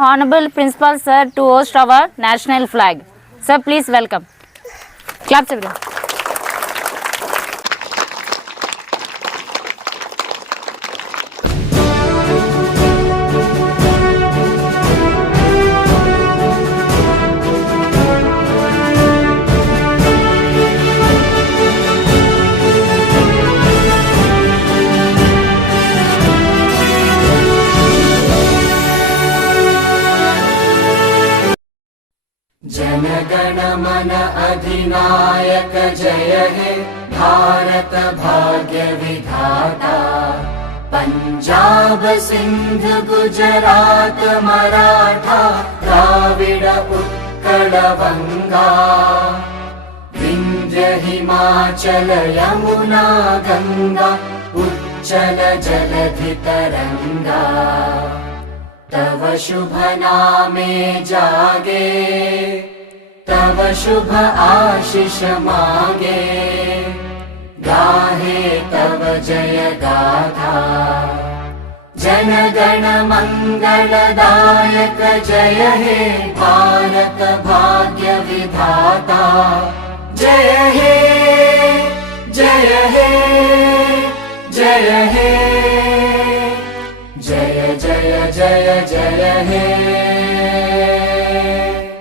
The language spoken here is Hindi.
Honorable Principal Sir to host our national flag. Sir, please welcome. Claps everyone. जनगण मन अधिनायक जय हे भारत भाग्य विधाता। पंजाब सिंध गुजरात मराठा द्राविड उत्कल बंगा। विंध्य हिमाचल यमुना गंगा उच्चल जलधि तरंगा। तव शुभ नामे जागे तव शुभ आशीष मागे। गाहे तव जय गाथा जन गण मंगलदायक जय हे भारत भाग्य विधाता। जय हे जय हे